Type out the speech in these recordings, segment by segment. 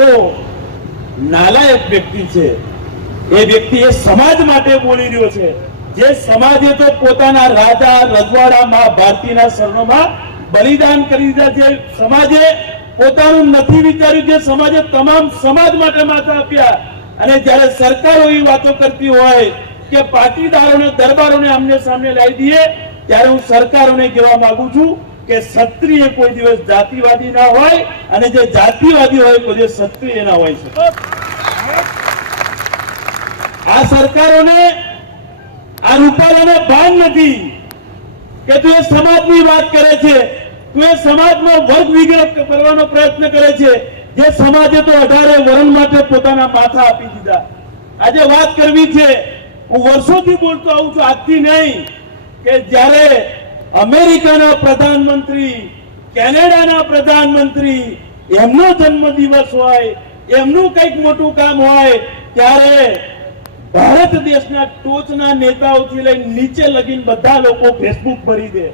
કેટલો નાલાયક વ્યક્તિ છે. એ વ્યક્તિ એ સમાજ માટે બોલી રહ્યો છે. જે સમાજે તો પોતાના રાજા રજવાડામાં ભારતીના શરણોમાં બલિદાન કરી દીધા. જે સમાજે પોતાનું નથી વિચાર્યું, જે સમાજે તમામ સમાજ માટે માથા આપ્યા. અને જ્યારે સરકારો એવી વાતો કરતી હોય કે પાટીદારોને દરબારોને આમને સામે લાવી દઈએ, ત્યારે હું સરકારોને કહેવા માંગુ છું કે ક્ષત્રિય કોઈ દિવસ જાતિવાદી ના હોય અને જે જાતિવાદી હોય કોઈ દિવસ ક્ષત્રિય ના હોય છે આ સરકારોને, આ રૂપાલાને ભાન નથી કે તું એ સમાજની વાત કરે છે, તું એ સમાજનો વર્ગ વિગ્રહ કરવાનો પ્રયત્ન કરે છે, જે સમાજે તો અઢારે વરણ માટે પોતાના માથા આપી દીધા. આજે વાત કરવી છે, હું વર્ષોથી બોલતો આવું છું, આજથી નહીં, કે જ્યારે અમેરિકાના પ્રધાનમંત્રી, કેનેડાના પ્રધાનમંત્રી, એમનો જન્મદિવસ હોય, એમનું કંઈક મોટું કામ હોય, ત્યારે ભારત દેશના ટોચના નેતાઓથી લઈ નીચે લગીને બધા લોકો ફેસબુક ભરી દે.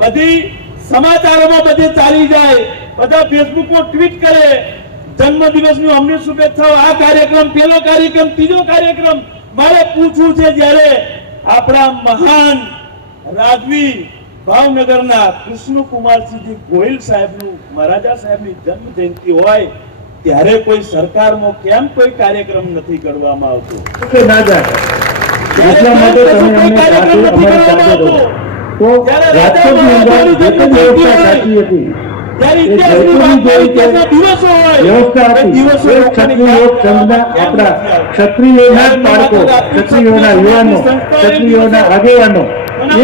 બધી સમાચારોમાં બધે ચાલી જાય, બધા ફેસબુકમાં ટ્વીટ કરે, જન્મદિવસની અમને શુભેચ્છાઓ, આ કાર્યક્રમ, પેલો કાર્યક્રમ, ત્રીજો કાર્યક્રમ, મારે પૂછવું છે જ્યારે આપણા મહાન રાજવી ભાવનગરના કૃષ્ણકુમારસિંહજી ગોહિલ સાહેબનું મહારાજા સાહેબની જન્મ જયંતિ હોય ત્યારે કોઈ સરકારમાં કેમ કોઈ કાર્યક્રમ નથી કરવામાં આવતો? ના જાય. ક્ષત્રિયોના યુવાનો ક્ષત્રિયોના આગેવાનો.